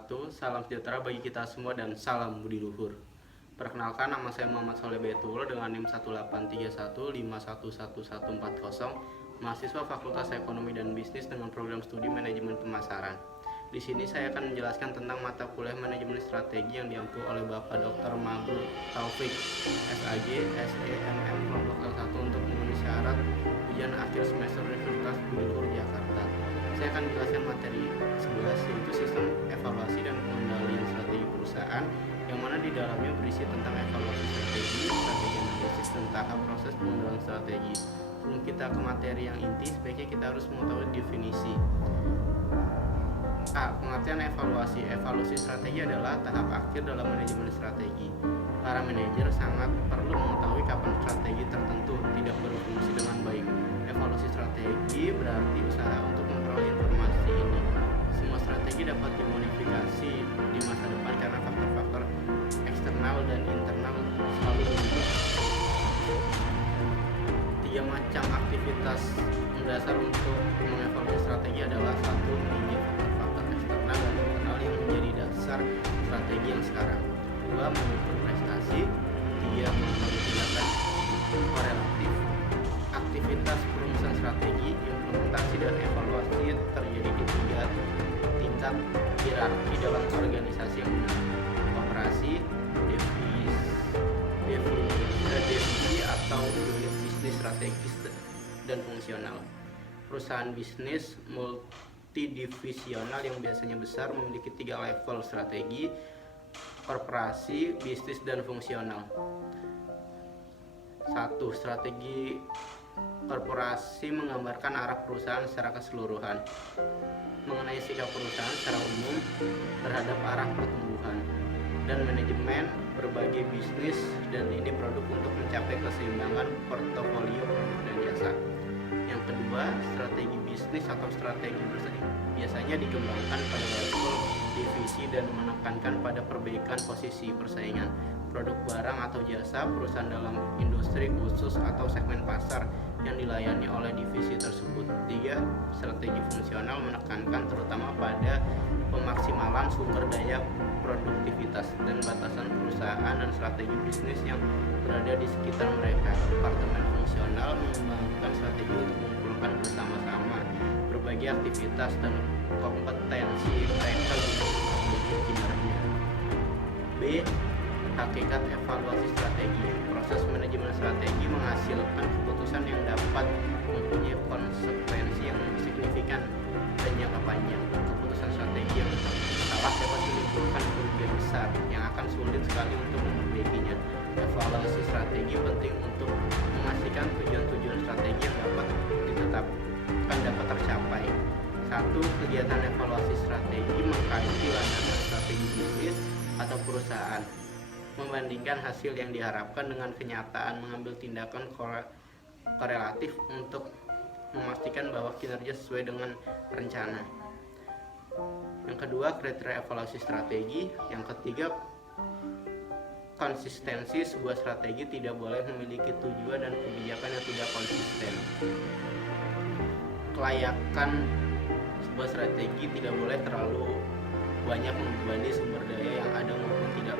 wabarakatuh. Salam sejahtera bagi kita semua dan salam budi luhur. Perkenalkan, nama saya Muhammad Soleh Betul dengan NIM 18315111140, mahasiswa Fakultas Ekonomi dan Bisnis dengan program studi Manajemen Pemasaran. Di sini saya akan menjelaskan tentang mata kuliah Manajemen Strategi yang diampu oleh Bapak Dr. Mabrur Taufik, SAG, SEMM kelompok L1 untuk memenuhi syarat ujian akhir semester Universitas Budi Luhur Jakarta. Saya akan menjelaskan materi 11, yaitu sistem evaluasi dan pengendalian strategi perusahaan, yang mana di dalamnya berisi tentang evaluasi strategi analisis, dan tahap proses pengendalian strategi. Sebelum kita ke materi yang inti, sebaiknya kita harus mengetahui definisi. A. Pengertian evaluasi. Evaluasi strategi adalah tahap akhir dalam manajemen strategi. Para manajer sangat perlu mengetahui kapan strategi tertentu tidak berfungsi dengan baik. Evaluasi strategi berarti usaha untuk memperoleh informasi ini. Semua strategi dapat dimodifikasi di masa depan karena faktor-faktor eksternal dan internal selalu berubah. 3 macam aktivitas mendasar untuk mengevaluasi strategi adalah: 1. Meninjau faktor-faktor eksternal dan internal yang menjadi dasar strategi yang sekarang. 2. Mengukur prestasi. 3. Mengambil tindakan korelatif. Aktivitas perumusan strategi, implementasi, dan evaluasi terjadi di 3 tingkat hierarki dalam organisasi yang benar: operasi, divisi atau unit bisnis strategis dan fungsional. Perusahaan bisnis multidivisional yang biasanya besar memiliki 3 level strategi: korporasi, bisnis, dan fungsional. 1. Strategi korporasi menggambarkan arah perusahaan secara keseluruhan, mengenai sikap perusahaan secara umum terhadap arah pertumbuhan dan manajemen berbagai bisnis dan lini produk untuk mencapai keseimbangan portofolio produk dan jasa. Yang kedua, strategi bisnis atau strategi biasanya dikembangkan pada level divisi dan menekankan pada perbaikan posisi persaingan produk, barang, atau jasa perusahaan dalam industri khusus atau segmen pasar yang dilayani oleh divisi tersebut. 3. Strategi fungsional menekankan terutama pada pemaksimalan sumber daya produktivitas dan batasan perusahaan dan strategi bisnis yang berada di sekitar mereka. Departemen fungsional mengembangkan strategi untuk mengumpulkan bersama-sama berbagai aktivitas dan kompetensi mereka untuk memperbaiki kinerja. B. Hakikat evaluasi strategi. Proses manajemen strategi menghasilkan keputusan yang dapat mempunyai konsekuensi yang signifikan dan jangka panjang. Keputusan strategi yang salah dapat menimbulkan kerugian besar yang akan sulit sekali untuk memperbaikinya. Evaluasi strategi penting untuk memastikan tujuan-tujuan strategi yang dapat ditetapkan dapat tercapai. 1. Kegiatan evaluasi strategi mengkaji landasan strategi bisnis atau perusahaan, membandingkan hasil yang diharapkan dengan kenyataan, mengambil tindakan korelatif untuk memastikan bahwa kinerja sesuai dengan rencana. Yang kedua, kriteria evaluasi strategi. Yang ketiga, konsistensi. Sebuah strategi tidak boleh memiliki tujuan dan kebijakan yang tidak konsisten. Kelayakan sebuah strategi tidak boleh terlalu banyak membebani sumber daya yang ada maupun tidak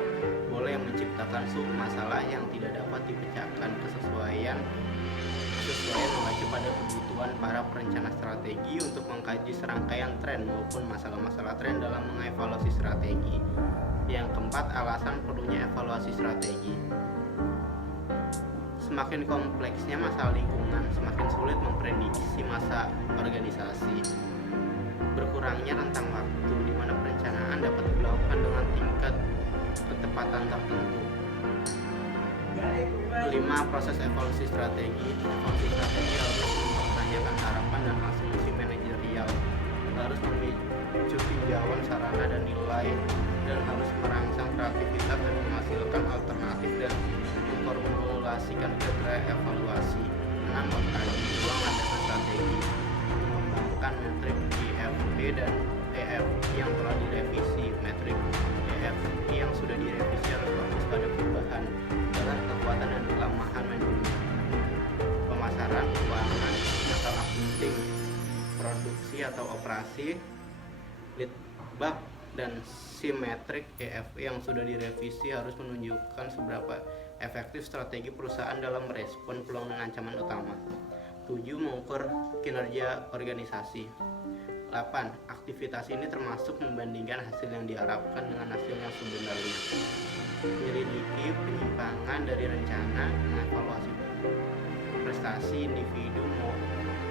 boleh menciptakan masalah yang tidak dapat dipecahkan. Kesesuaian mengacu pada kebutuhan para perencana strategi untuk mengkaji serangkaian tren maupun masalah-masalah tren dalam mengevaluasi strategi. Yang keempat, alasan perlunya evaluasi strategi. Semakin kompleksnya masalah lingkungan, semakin sulit memprediksi masa organisasi. Berkurangnya rentang waktu di mana perencanaan dapat dilakukan dengan tingkat ketepatan tertentu. 5. Proses evaluasi strategi. Evaluasi strategi harus mempertanyakan harapan dan asumsi manajerial, harus memicu tinjauan sarana dan nilai, dan harus merangsang kreativitas dan menghasilkan alternatif dan memformulasikan kriteria evaluasi. 6. Mengkaji ulang landasan strategi, mengembangkan metrik IFP dan EFP yang telah direvisi. Metrik EFP yang sudah direvisi harus fokus pada perubahan dengan kekuatan dan kelemahan manajemen pemasaran, keuangan, atau accounting, produksi atau operasi, litbang dan simetrik EFE yang sudah direvisi harus menunjukkan seberapa efektif strategi perusahaan dalam merespon peluang dan ancaman utama. 7. Mengukur kinerja organisasi. 8. Aktivitas ini termasuk membandingkan hasil yang diharapkan dengan hasil yang sebenarnya, menyelidiki penyimpangan dari rencana, mengevaluasi prestasi individu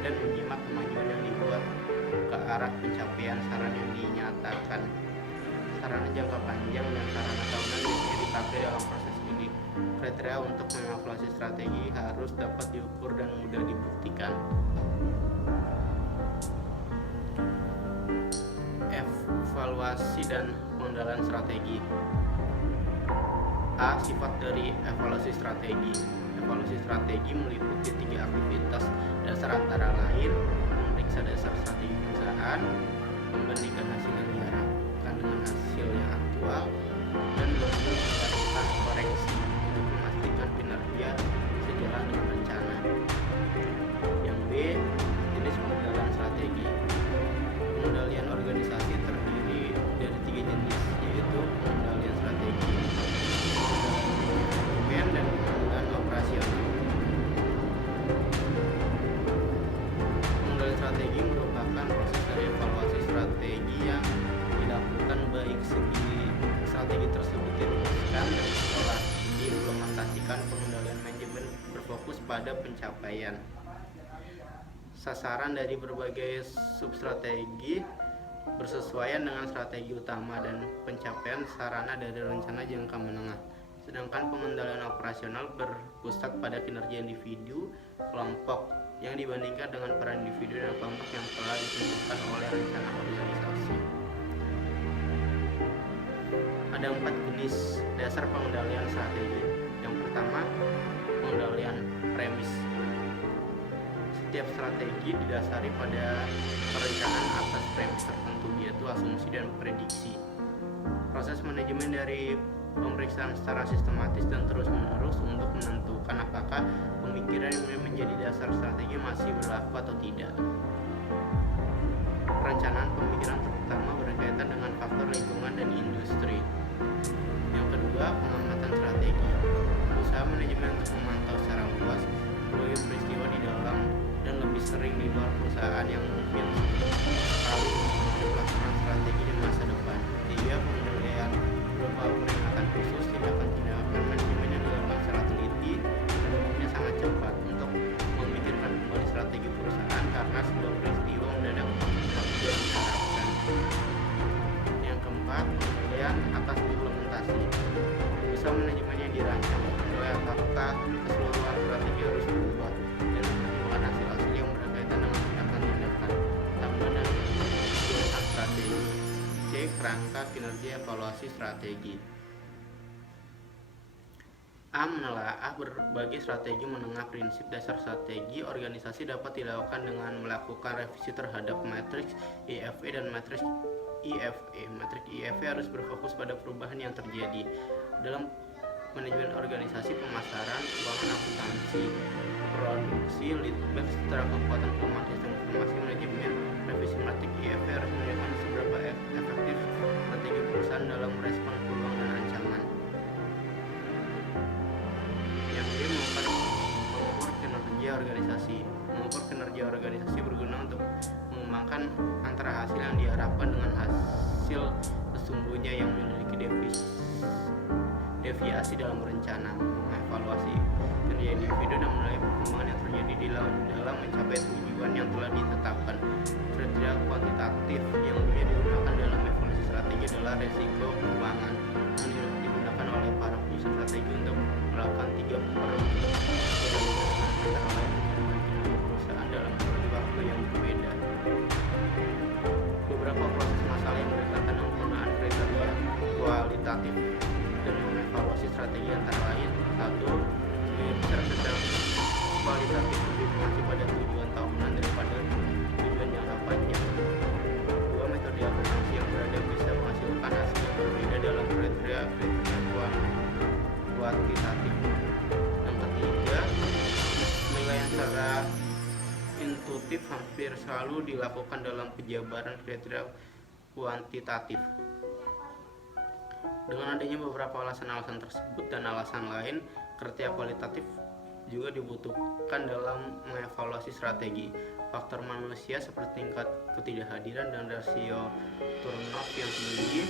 dan menyimak kemajuan yang dibuat ke arah pencapaian saran yang dinyatakan. Sarana jangka panjang dan sarana tahunan biasanya dipakai dalam proses ini. Kriteria untuk mengevaluasi strategi harus dapat diukur dan mudah dibuktikan. Evaluasi dan pengendalian strategi. A. Sifat dari evaluasi strategi. Evaluasi strategi meliputi 3 aktivitas dasar antara lain: memeriksa dasar strategi perusahaan, membandingkan hasil yang diharapkan dengan hasil yang aktual, dan melakukan koreksi untuk memastikan kinerja sejalan dengan rencana. Yang B. Jenis pengendalian strategi. Pengendalian organisasi terdiri dari 3 jenis, yaitu pengendalian strategi, pengendalian dan pengendalian operasional. Pengendalian strategi merupakan proses dari evaluasi strategi yang dilakukan baik segi strategi tersebut dirumuskan dan setelah diimplementasikan. Pengendalian manajemen berfokus pada pencapaian sasaran dari berbagai substrategi bersesuaian dengan strategi utama dan pencapaian sarana dari rencana jangka menengah. Sedangkan pengendalian operasional berpusat pada kinerja individu kelompok yang dibandingkan dengan peran individu dan kelompok yang telah ditentukan oleh rencana organisasi. Ada 4 jenis dasar pengendalian strategi. Yang pertama, pengendalian premis. Setiap strategi didasari pada perencanaan atas premis tertentu, yaitu asumsi dan prediksi. Proses manajemen dari pemeriksaan secara sistematis dan terus-menerus untuk menentukan apakah pemikiran yang menjadi dasar strategi masih berlaku atau tidak. Perencanaan pemikiran terutama berkaitan dengan faktor lingkungan dan industri. Yang kedua, pengamatan strategi. Usaha manajemen untuk memantau secara luas berbagai peristiwa di dalam dan lebih sering di luar perusahaan yang mungkin sekali pelaksanaan strategi di masa depan. 3. Pengendalian berupa peringatan khusus. Tindakan-tindakan manajemen yang dilakukan secara teliti dan umumnya sangat cepat untuk memikirkan kembali strategi perusahaan karena sebuah peristiwa mendadak tidak diharapkan. Yang keempat, pengendalian atas implementasi. Usaha manajemen yang dirancang menilai apakah keseluruhan strategi harus berubah dan menentukan hasil-hasil yang berkaitan dengan tindakan-tindakan tambahan dan keseluruhan strategi. C. Kerangka kinerja evaluasi strategi. A. Menelaah berbagai strategi menengah. Prinsip dasar strategi organisasi dapat dilakukan dengan melakukan revisi terhadap matriks EFE dan matriks IFE. Matriks IFE harus berfokus pada perubahan yang terjadi dalam manajemen organisasi, pemasaran, keuangan, akuntansi, produksi, leadback, setara kekuatan kelemahan sistem informasi manajemen. Revisi matriks IFE harus menunjukkan seberapa efektif strategi perusahaan dalam merespon peluang dan ancaman. Yang B. Mengukur kinerja organisasi. Mengukur kinerja organisasi berguna untuk mengembangkan antara hasil yang diharapkan dengan hasil sesungguhnya yang memiliki deviasi dalam rencana, mengevaluasi kinerja individu dan menilai perkembangan yang terjadi dalam mencapai tujuan yang telah ditetapkan. Kriteria kuantitatif yang umumnya digunakan dalam evaluasi strategi adalah resiko keuangan yang digunakan oleh para penyusun strategi untuk melakukan 3 perbandingan antara lain dengan kinerja perusahaan dalam waktu yang berbeda. Beberapa proses masalah yang berkaitan dengan penggunaan kriteria kualitatif dan mengevaluasi strategi antara lain: 1. Secara secara kualitatif lebih mengacu pada tujuan tahunan daripada tujuan jangka panjang. 2. Metode akuntansi yang berada bisa menghasilkan hasil yang berbeda dalam kriteria kuantitatif. Yang ketiga, penilaian secara intuitif hampir selalu dilakukan dalam penjabaran kriteria kuantitatif. Dengan adanya beberapa alasan-alasan tersebut dan alasan lain, kriteria kualitatif juga dibutuhkan dalam mengevaluasi strategi. Faktor manusia seperti tingkat ketidakhadiran dan rasio turnover yang tinggi,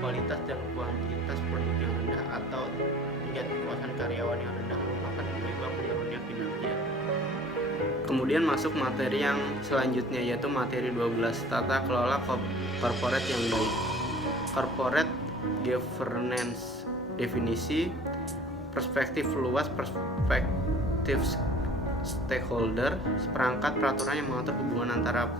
kualitas dan kuantitas produk yang rendah, atau tingkat kepuasan karyawan yang rendah merupakan penyebab menurunnya kinerja. Kemudian masuk materi yang selanjutnya, yaitu materi 12, tata kelola corporate yang baik. Corporate governance definisi, perspektif luas, perspektif stakeholder, seperangkat peraturan yang mengatur hubungan antara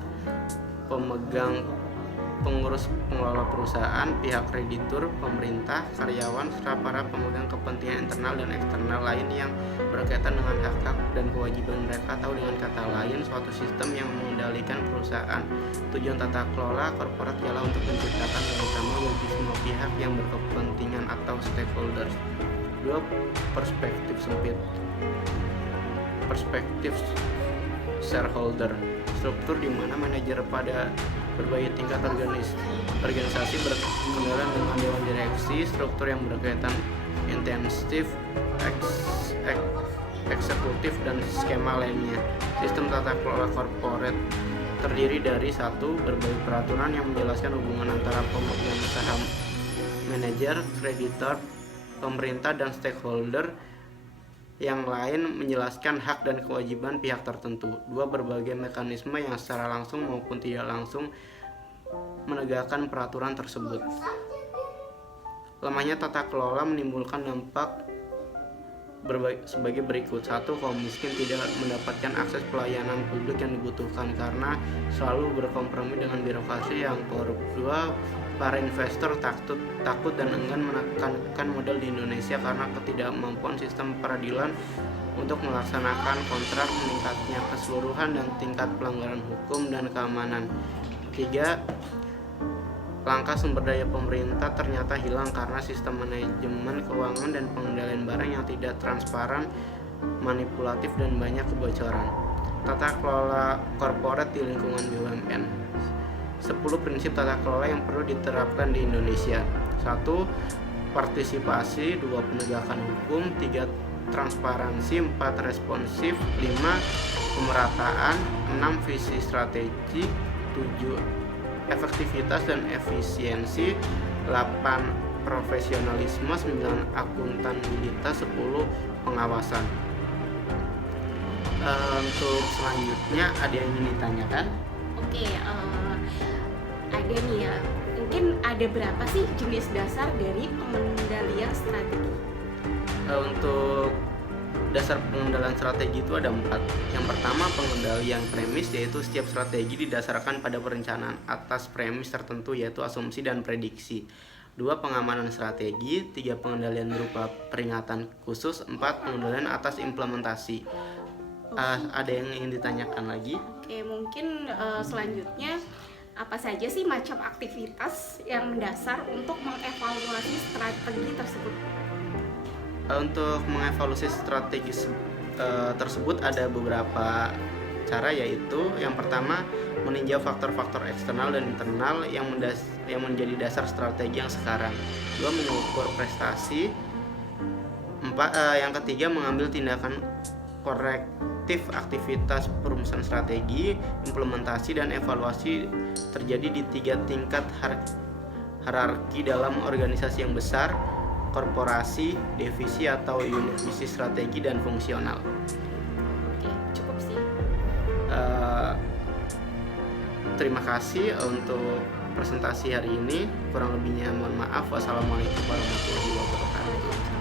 pengurus pengelola perusahaan, pihak kreditur, pemerintah, karyawan, serta para pemegang kepentingan internal dan eksternal lain yang berkaitan dengan hak-hak dan kewajiban mereka, atau dengan kata lain suatu sistem yang mengendalikan perusahaan. Tujuan tata kelola korporat ialah untuk menciptakan kerjasama bagi semua pihak yang berkepentingan atau stakeholders. 2. Perspektif sempit, perspektif shareholder, struktur di mana manajer pada berbagai tingkat organisasi berkendara dengan dewan direksi, struktur yang berkaitan intensif, eksekutif, dan skema lainnya. Sistem tata kelola korporat terdiri dari 1. Berbagai peraturan yang menjelaskan hubungan antara pemegang saham, manajer, kreditor, pemerintah, dan stakeholder yang lain, menjelaskan hak dan kewajiban pihak tertentu. 2. Berbagai mekanisme yang secara langsung maupun tidak langsung menegakkan peraturan tersebut. Lemahnya tata kelola menimbulkan dampak sebagai berikut. 1. Kaum miskin tidak mendapatkan akses pelayanan publik yang dibutuhkan karena selalu berkompromi dengan birokrasi yang korup. 2. Para investor takut dan enggan menekankan modal di Indonesia karena ketidakmampuan sistem peradilan untuk melaksanakan kontrak, meningkatnya keseluruhan dan tingkat pelanggaran hukum dan keamanan. 3. Langkah sumber daya pemerintah ternyata hilang karena sistem manajemen keuangan dan pengendalian barang yang tidak transparan, manipulatif, dan banyak kebocoran. Tata kelola korporat di lingkungan BUMN. 10 prinsip tata kelola yang perlu diterapkan di Indonesia. 1. Partisipasi. 2. Penegakan hukum. 3. Transparansi. 4. Responsif. 5. Pemerataan. 6. Visi strategi. 7. Efektivitas dan efisiensi. 8. Profesionalisme. 9. Akuntabilitas. 10. Pengawasan. Untuk selanjutnya ada yang ingin ditanyakan? Oke, ada nih ya. Mungkin ada berapa sih jenis dasar dari pengendalian strategi? Untuk dasar pengendalian strategi itu ada 4. Yang pertama, pengendalian premis, yaitu setiap strategi didasarkan pada perencanaan atas premis tertentu, yaitu asumsi dan prediksi. 2. Pengamanan strategi. 3. Pengendalian berupa peringatan khusus. 4. Pengendalian atas implementasi. Ada yang ingin ditanyakan lagi? Oke, mungkin selanjutnya apa saja sih macam aktivitas yang mendasar untuk mengevaluasi strategi tersebut? Untuk mengevaluasi strategi tersebut ada beberapa cara, yaitu yang pertama, meninjau faktor-faktor eksternal dan internal yang menjadi dasar strategi yang sekarang. 2. Mengukur prestasi. 4. Yang ketiga, mengambil tindakan korektif aktivitas perumusan strategi, implementasi, dan evaluasi terjadi di 3 tingkat hierarki dalam organisasi yang besar: korporasi, divisi atau unit bisnis strategi, dan fungsional. Oke, cukup sih. Terima kasih untuk presentasi hari ini. Kurang lebihnya mohon maaf. Wassalamualaikum warahmatullahi wabarakatuh.